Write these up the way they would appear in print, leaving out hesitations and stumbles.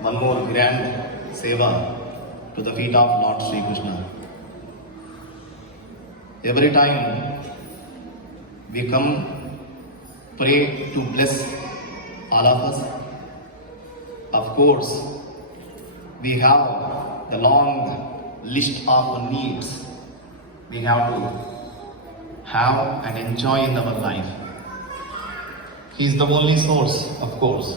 one more grand seva to the feet of Lord Sri Krishna. Every time we come, pray to bless all of us. Of course, we have the long list of needs we have to have and enjoy in our life. He is the only source, of course.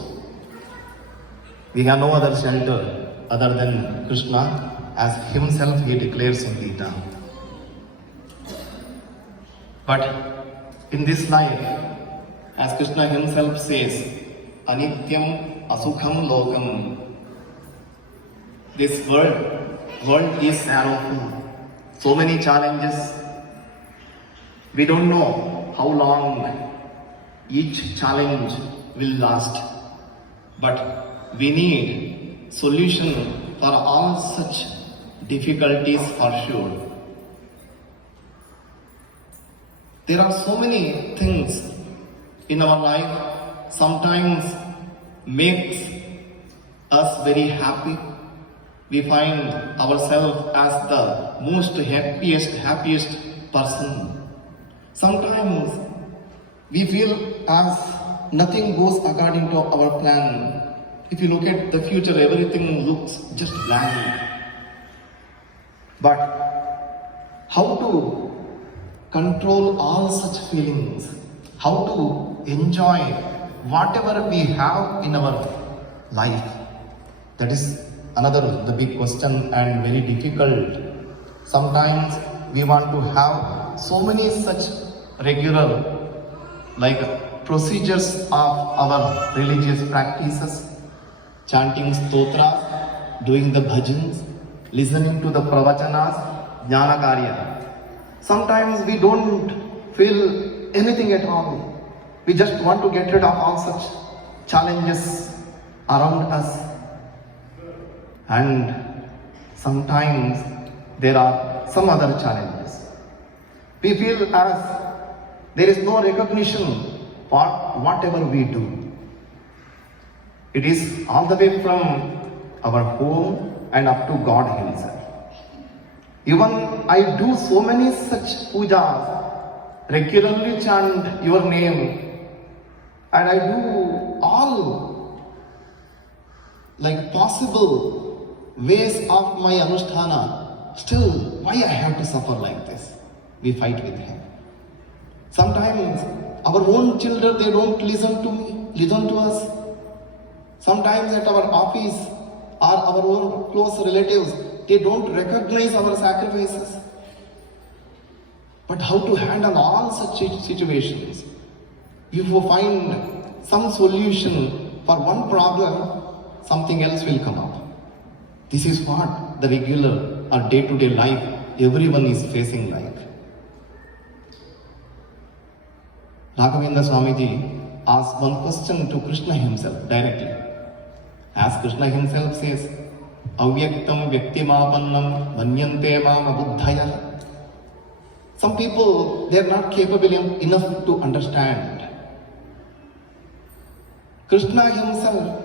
We have no other shelter other than Krishna, as himself he declares in Gita. But in this life, as Krishna himself says, Anityam Asukham Lokam. This world is sorrowful. So many challenges. We don't know how long each challenge will last. But we need solution for all such difficulties for sure. There are so many things in our life sometimes makes us very happy. We find ourselves as the most happiest person. Sometimes we feel as nothing goes according to our plan. If you look at the future, everything looks just blank. But how to control all such feelings? How to enjoy whatever we have in our life? That is the big question and very difficult. Sometimes we want to have so many such regular procedures of our religious practices, chanting stotras, doing the bhajans, listening to the pravachana's, jnana karya. Sometimes we don't feel anything at all. We just want to get rid of all such challenges around us. And sometimes there are some other challenges. We feel as there is no recognition for whatever we do. It is all the way from our home and up to God himself. Even I do so many such pujas, regularly chant your name, and I do all possible ways of my anusthana. Still, why I have to suffer like this? We fight with him. Sometimes our own children, they don't listen to us. Sometimes at our office or our own close relatives, they don't recognize our sacrifices. But how to handle all such situations? If you find some solution for one problem, something else will come up. This is what the regular or day-to-day life everyone is facing like. Raghavendra Swamiji asked one question to Krishna himself directly. As Krishna himself says, Avyaktam Vyaktimapannam Manyante Mama Buddhaya. Some people, they are not capable enough to understand. Krishna himself,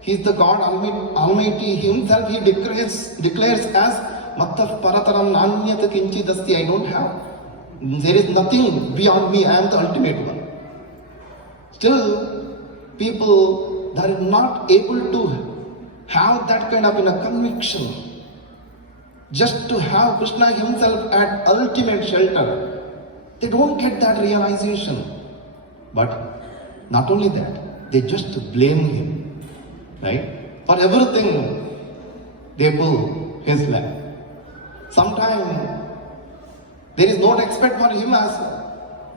he is the God Almighty himself, he declares as Mattah Parataram Nanyata Kinchidasti, I don't have. There is nothing beyond me, I am the ultimate one. Still, people that are not able to have that kind of conviction, just to have Krishna himself at ultimate shelter, they don't get that realization. But not only that, they just blame him, right? For everything, they pull his leg. Sometimes there is no respect for him as well,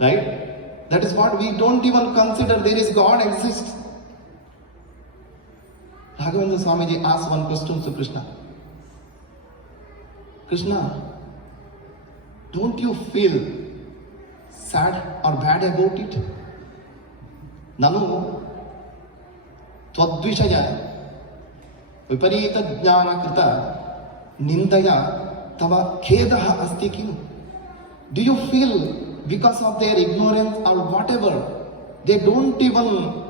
right? That is what we don't even consider there is God exists. Raghavendra Swamiji asked one question to Krishna. Krishna, don't you feel sad or bad about it? Nanu twadvishaya viparita jnana krita nindaya tava khedaha asti kim? Do you feel because of their ignorance or whatever, they don't even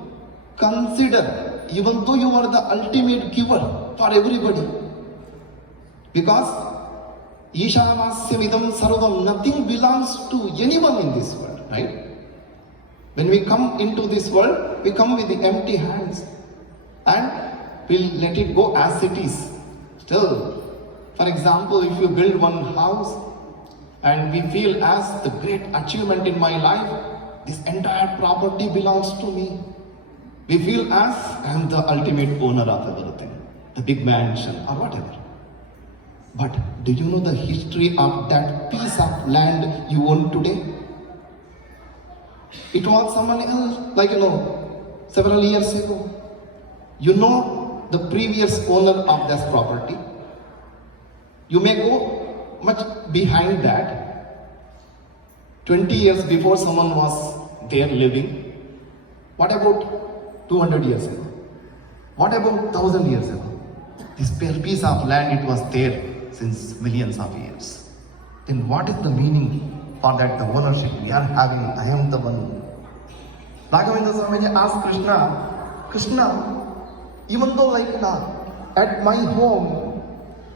consider even though you are the ultimate giver for everybody. Because Ishamasya Vidam Sarvam, nothing belongs to anyone in this world, right? When we come into this world, we come with the empty hands and we'll let it go as it is. Still, for example, if you build one house and we feel as the great achievement in my life, this entire property belongs to me. We feel as I am the ultimate owner of everything, the big mansion or whatever. But do you know the history of that piece of land you own today? It was someone else, like several years ago. You know the previous owner of this property. You may go much behind that. 20 years before someone was there living. What about 200 years ago? What about 1000 years ago? This piece of land, it was there since millions of years. Then what is the meaning for that, the ownership we are having? I am the one. Raghavendra Swamiji asked Krishna, even though like now, at my home,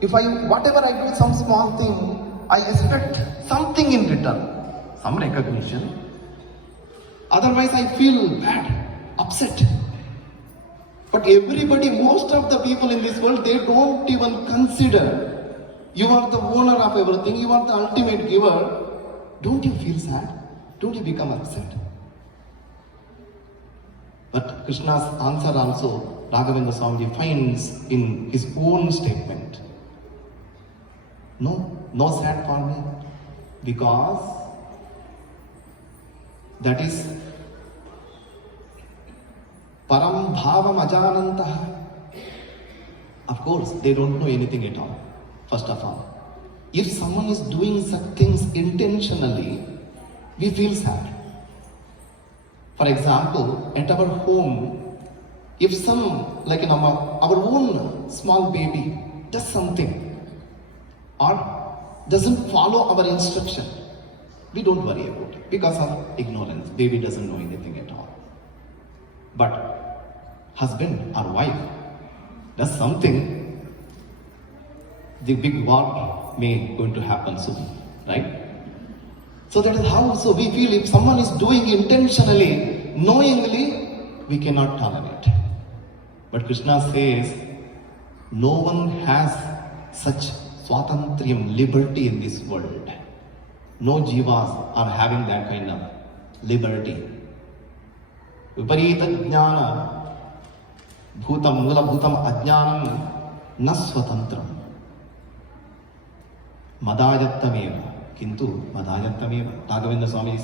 if whatever I do some small thing, I expect something in return, some recognition. Otherwise I feel bad, upset. But everybody, most of the people in this world, they don't even consider you are the owner of everything, you are the ultimate giver. Don't you feel sad? Don't you become upset? But Krishna's answer also, Raghavendra Swamiji finds in his own statement. No sad for me, because that is Param Bhavam Ajanantah. Of course, they don't know anything at all, first of all. If someone is doing such things intentionally, we feel sad. For example, at our home, if some, like our own small baby does something or doesn't follow our instruction, we don't worry about it because of ignorance. Baby doesn't know anything at all. But husband or wife does something, the big war may going to happen soon, right? So that is how, so we feel if someone is doing intentionally, knowingly, we cannot tolerate. But Krishna says, no one has such swatantriyam, liberty in this world. No jivas are having that kind of liberty. Viparita jnana, bhutam, mula bhutam ajnanam, na swatantram. Madayattameva. Kintu Madayattameva. Raghavendra Swamiji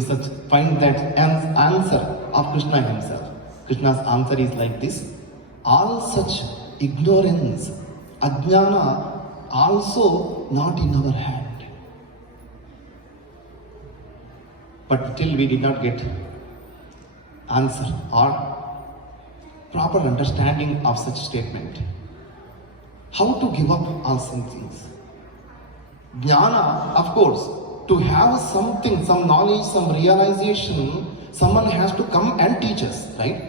says, find that answer of Krishna himself. Krishna's answer is like this. All such ignorance, ajnana, also not in our hand. But till we did not get answer or proper understanding of such statement. How to give up all some things? Jnana, of course, to have something, some knowledge, some realization, someone has to come and teach us, right?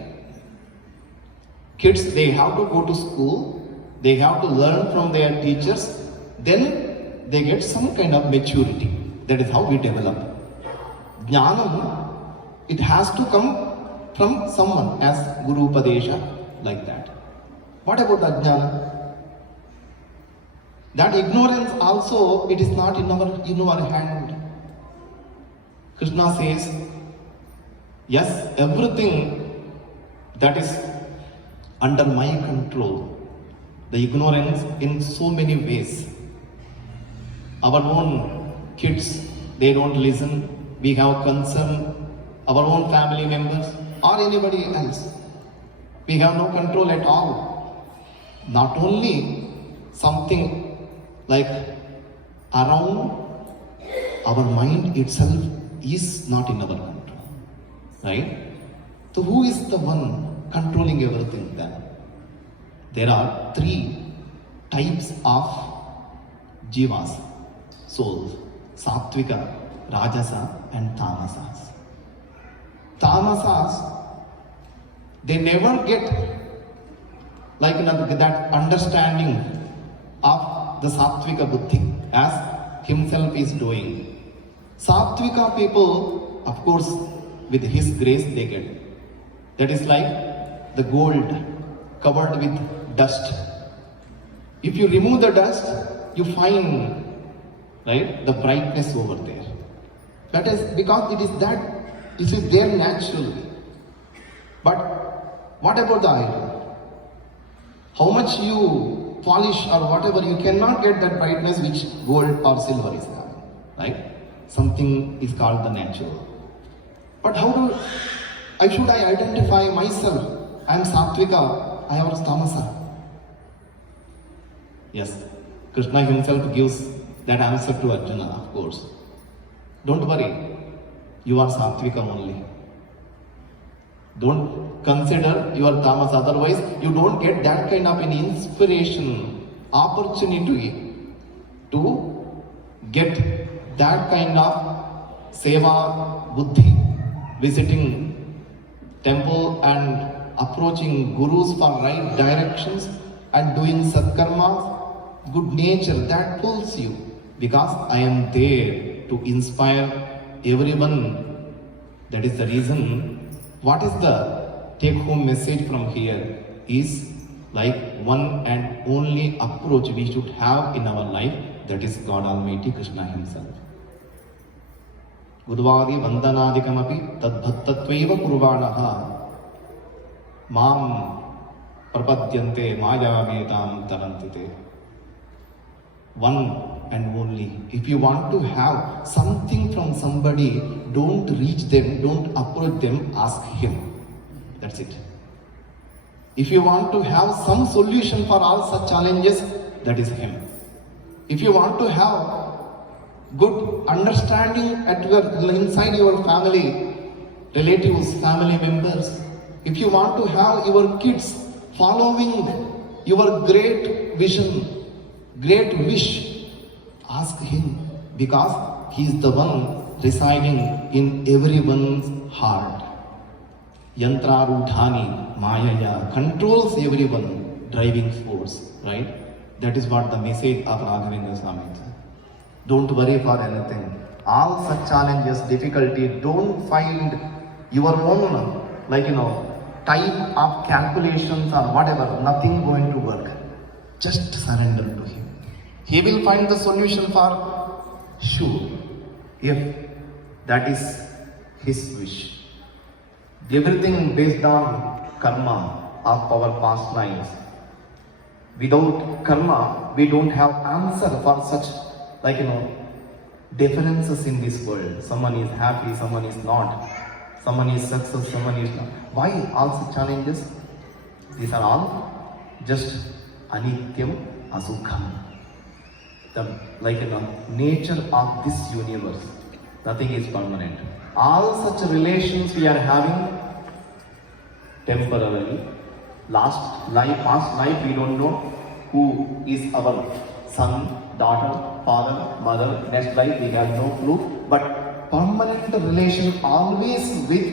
Kids, they have to go to school, they have to learn from their teachers, then they get some kind of maturity. That is how we develop. Jnanam, it has to come from someone as Guru Upadesha, like that. What about Ajnana? That ignorance also, it is not in our hand. Krishna says, yes, everything that is under my control, the ignorance in so many ways. Our own kids, they don't listen, we have concern, our own family members or anybody else. We have no control at all. Not only something like around, our mind itself is not in our control, right? So who is the one controlling everything then? There are 3 types of jivas, souls: Sattvika, Rajasa and Tamasas. Tamasas, they never get like that understanding of the Sattvika Buddhi as himself is doing. Sattvika people, of course, with his grace they get. That is like the gold covered with dust. If you remove the dust, you find, right, the brightness over there. That is because it is there naturally. But what about the iron? How much you polish or whatever, you cannot get that brightness which gold or silver is having, right? Something is called the natural. But how should I identify myself? I am Sattvika, I am Tamasa. Yes, Krishna himself gives that answer to Arjuna, of course. Don't worry, you are Sattvika only. Don't consider you are Tamas, otherwise you don't get that kind of an inspiration, opportunity to get that kind of seva buddhi, visiting temple and approaching gurus for right directions and doing satkarmas, good nature, that pulls you, because I am there to inspire everyone. That is the reason. What is the take-home message from here is like one and only approach we should have in our life, that is God Almighty Krishna himself. Guruvadi vandanadikamapi tadbhattattvaiva kurvanaha mam prapadyante mayavetam tarantite. One and only. If you want to have something from somebody, don't reach them, don't approach them, ask him. That's it. If you want to have some solution for all such challenges, that is him. If you want to have good understanding inside your family, relatives, family members, if you want to have your kids following your great vision, great wish, ask him, because he is the one residing in everyone's heart. Yantra Rudhani Mayaya controls everyone, driving force, right? That is what the message of Raghavendra Swami is. Don't worry for anything. All such challenges, difficulty, don't find your own, type of calculations or whatever, nothing going to work. Just surrender to him. He will find the solution for sure, if that is his wish. Everything based on karma of our past lives. Without karma, we don't have answer for such, differences in this world. Someone is happy, someone is not. Someone is success, someone is not. Why all such challenges? These are all just anityam asukham. The nature of this universe. Nothing is permanent. All such relations we are having temporarily. Past life, we don't know who is our son, daughter, father, mother. Next life, we have no clue. But permanent relation always with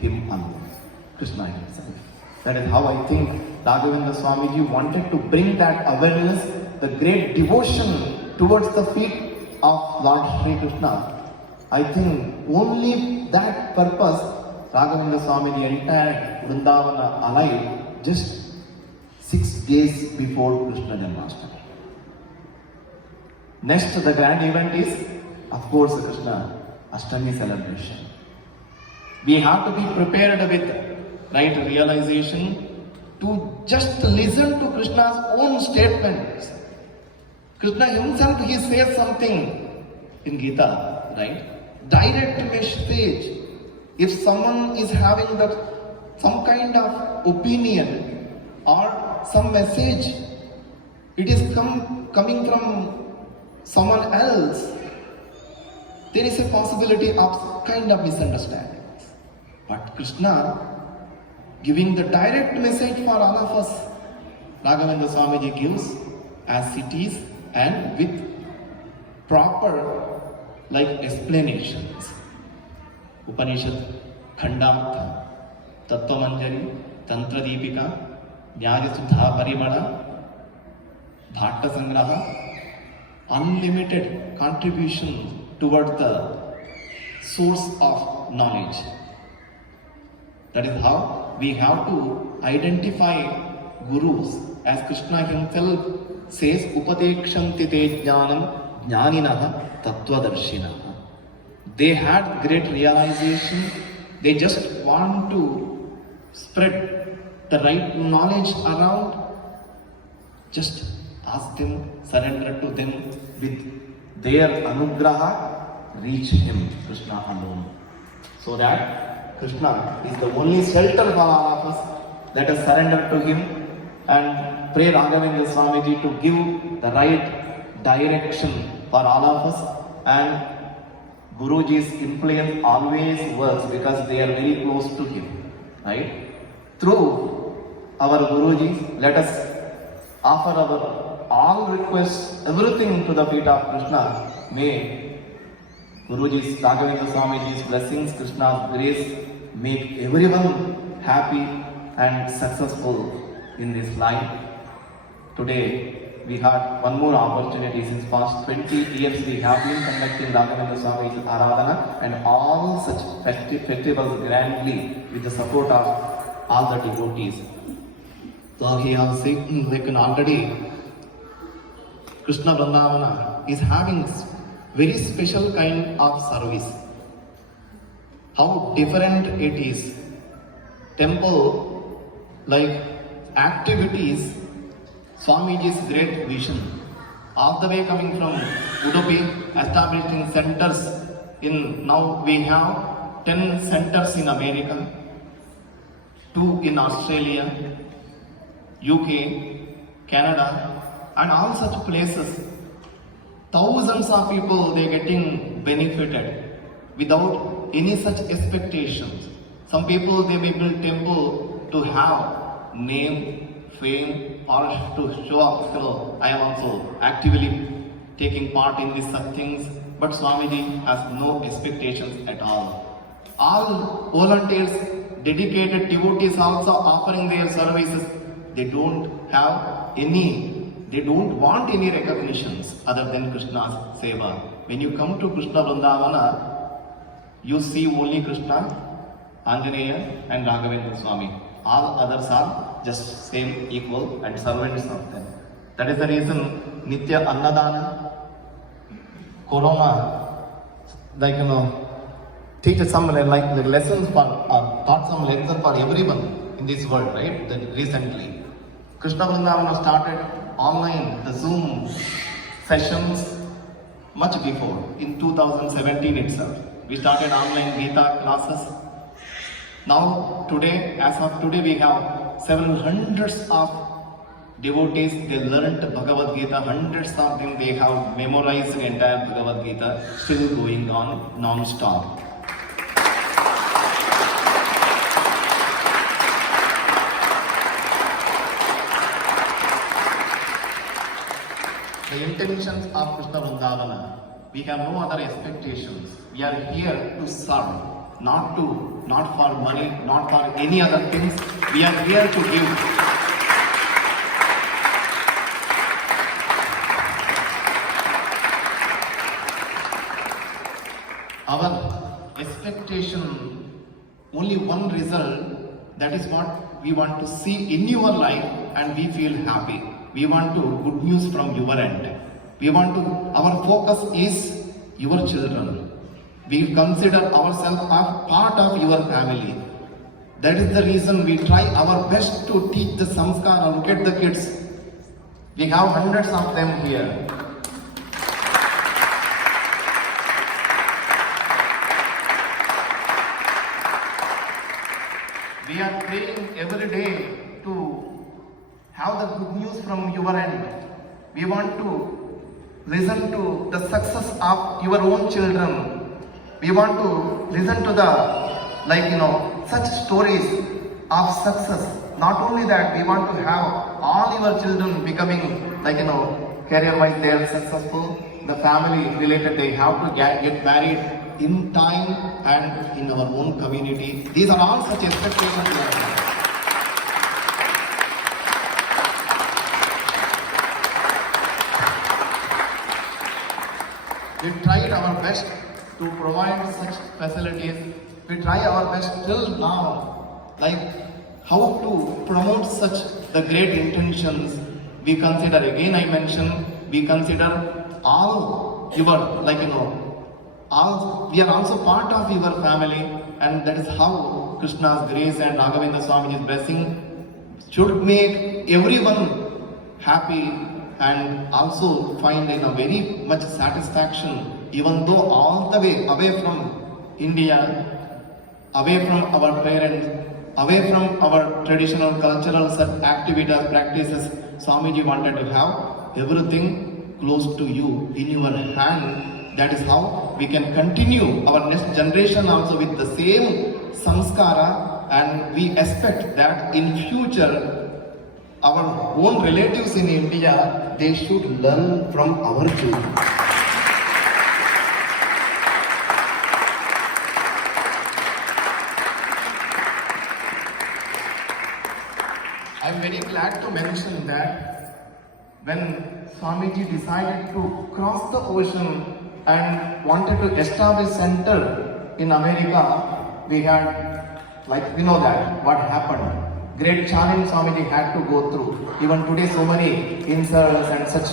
him alone, Krishna himself. That is how I think Raghavendra Swamiji wanted to bring that awareness, the great devotion towards the feet of Lord Sri Krishna. I think only that purpose Raghavendra Swami, the entire Vrindavana alive just 6 days before Krishna Janmashtami. Next, the grand event is, of course, Krishna Ashtami celebration. We have to be prepared with right realization to just listen to Krishna's own statements. Krishna himself, he says something in Gita, right? Direct message. If someone is having some kind of opinion or some message, it is coming from someone else, there is a possibility of kind of misunderstanding. But Krishna giving the direct message for all of us, Raghavendra Swamiji gives as it is and with proper explanations. Upanishad, Khandamartha, Tattvamanjari, Tantra Deepika, Gyan Sudha Parimala, Bhatta unlimited contribution towards the source of knowledge. That is how we have to identify gurus. As Krishna himself says, Upadekshanti te jnanam jnaninaha tattvadarshinaha. They had great realization. They just want to spread the right knowledge around. Just ask them, surrender to them with their anugraha, reach him, Krishna alone. So that Krishna is the only shelter for all of us. Let us surrender to him and pray Raghavendra Swamiji to give the right direction for all of us. And Guruji's influence always works because they are very close to him. Right? Through our Guruji, let us offer our all requests, everything to the feet of Krishna. May Guruji's, Raghavendra Swamiji's blessings, Krishna's grace make everyone happy and successful in this life. Today we had one more opportunity. Since past 20 years we have been conducting Raghavendra Swamiji's Aradhana and all such festivals grandly with the support of all the devotees. So he has seen like already Krishna Vrindavana is having very special kind of service. How different it is. Temple like activities, Swamiji's great vision. All the way coming from Udupi, establishing centers in, now we have 10 centers in America, 2 in Australia, UK, Canada, and all such places. Thousands of people, they getting benefited without any such expectations. Some people, they may build temple to have name, fame, or to show off, I am also actively taking part in these such things. But Swamiji has no expectations at all. All volunteers, dedicated devotees also offering their services. They don't want any recognitions other than Krishna's seva. When you come to Krishna Vrindavana, you see only Krishna, Anjaneya and Raghavendra Swami. All others are just same, equal and servants of them. That is the reason Nitya Annadana, Corona, teach some lessons for, taught some lessons for everyone in this world, right? Recently, Krishna Vrindavana started online, the Zoom sessions much before, in 2017 itself. We started online Gita classes. Now today, as of today, we have several hundreds of devotees. They learned Bhagavad Gita, hundreds of them, they have memorized the entire Bhagavad Gita, still going on non-stop. The intentions of Krishna Vrindavana, we have no other expectations. We are here to serve, not for money, not for any other things. We are here to give. Our expectation, only one result, that is what we want to see in your life and we feel happy. We want to good news from your end. Our focus is your children. We consider ourselves as part of your family. That is the reason we try our best to teach the samskara. Look at the kids. We have hundreds of them here. We are praying every day to have the good news from your end. We want to listen to the success of your own children. We want to listen to the, such stories of success. Not only that, we want to have all your children becoming, career-wise they are successful. The family related, they have to get married in time and in our own community. These are all such expectations we have. We tried our best to provide such facilities. We try our best till now, like how to promote such the great intentions. We consider, again I mention, we consider all your, all, we are also part of your family, and that is how Krishna's grace and Raghavendra Swamiji's blessing should make everyone happy and also find in a very much satisfaction, even though all the way away from India, away from our parents, away from our traditional cultural activities, practices, Swamiji wanted to have everything close to you, in your hand. That is how we can continue our next generation also with the same samskara, and we expect that in future our own relatives in India, they should learn from our children. I am very glad to mention that when Swamiji decided to cross the ocean and wanted to establish center in America, we had, we know that what happened. Great challenge Swamiji had to go through. Even today, so many insults and such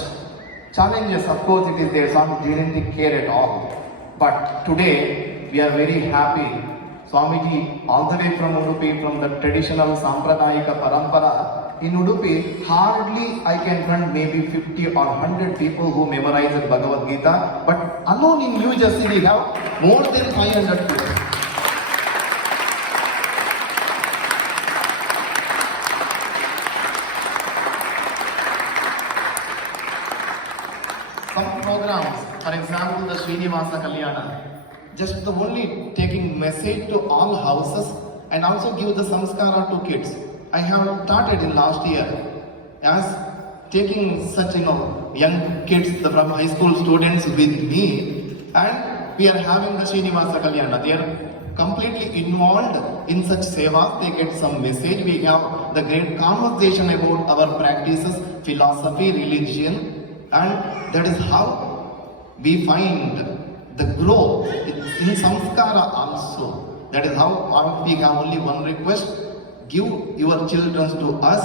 challenges, of course it is there. Swamiji didn't care at all. But today, we are very happy. Swamiji, all the way from Udupi, from the traditional Sampradayika Parampara, in Udupi, hardly I can find maybe 50 or 100 people who memorized Bhagavad Gita. But alone in New Jersey, we have more than 500 people. Some programs, for example, the Srinivasa Kalyana, just the only taking message to all houses and also give the samskara to kids. I have started in last year as taking such young kids from high school students with me, and we are having the Srinivasa Kalyana. They are completely involved in such seva. They get some message. We have the great conversation about our practices, philosophy, religion. And that is how we find the growth in samskara also. That is how we have only one request: give your children to us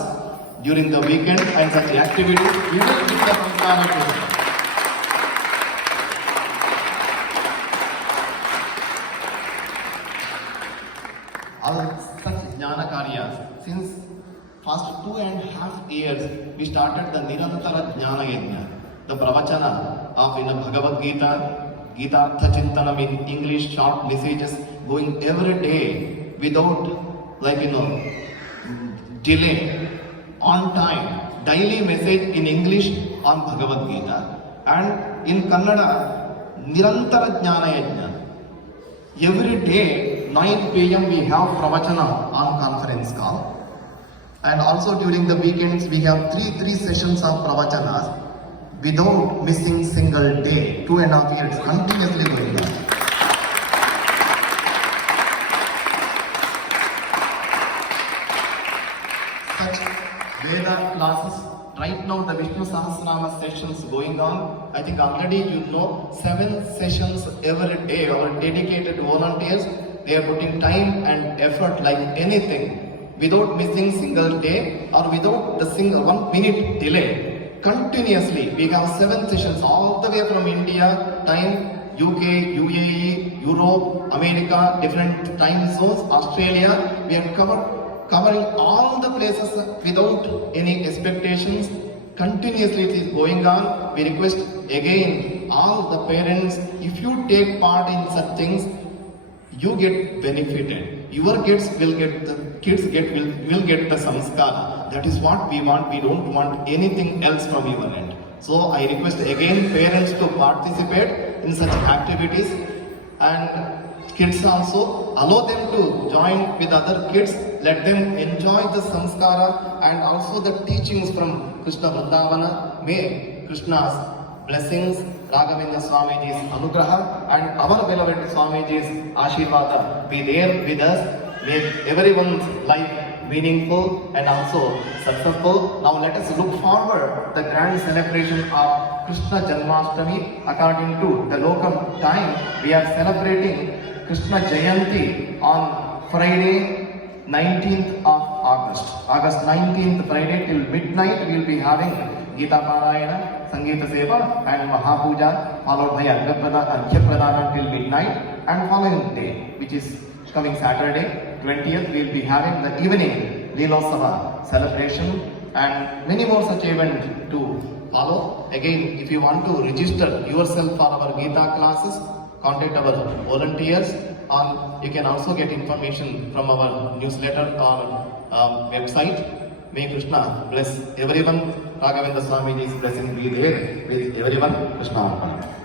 during the weekend and such activities. We will give the samskara to them. All such jnana karyas. Since past 2.5 years, we started the Nirantara Jnana Yajna, the pravachana of Bhagavad Gita, Gita Chintanam in English, short messages going every day without delay, on time, daily message in English on Bhagavad Gita, and in Kannada, Nirantara Jnana Yajna. Every day, 9 p.m. we have pravachana on conference call. And also during the weekends, we have three sessions of pravachanas without missing single day. 2.5 years continuously going on. Such Veda classes. Right now, the Vishnu Sahasranama sessions going on. I think already 7 sessions every day. Our dedicated volunteers, they are putting time and effort like anything, without missing single day or without the single 1 minute delay. Continuously, we have 7 sessions all the way from India, time, UK, UAE, Europe, America, different time zones, Australia. We are covering all the places without any expectations. Continuously it is going on. We request again all the parents, if you take part in such things, you get benefited. Your kids will get the samskara. That is what we want. We don't want anything else from your end. So I request again parents to participate in such activities, and kids also allow them to join with other kids. Let them enjoy the samskara and also the teachings from Krishna Vrindavana. May Krishna's blessings, Raghavendra Swamiji's anugraha, and our beloved Swamiji's ashirvada be there with us. May everyone's life meaningful and also successful. Now let us look forward the grand celebration of Krishna Janmashtami. According to the local time, we are celebrating Krishna Jayanti on Friday 19th of August 19th Friday till midnight. We will be having Gita Parayana, Sangeeta Seva and Mahapuja, followed by Arghya Pradana till midnight. And following day, which is coming Saturday 20th, we will be having the evening Leelosava celebration and many more such events to follow. Again, if you want to register yourself for our Gita classes, contact our volunteers, or you can also get information from our newsletter or website. May Krishna bless everyone. Raghavendra Swamiji's blessing be there with everyone. Krishna Arpana.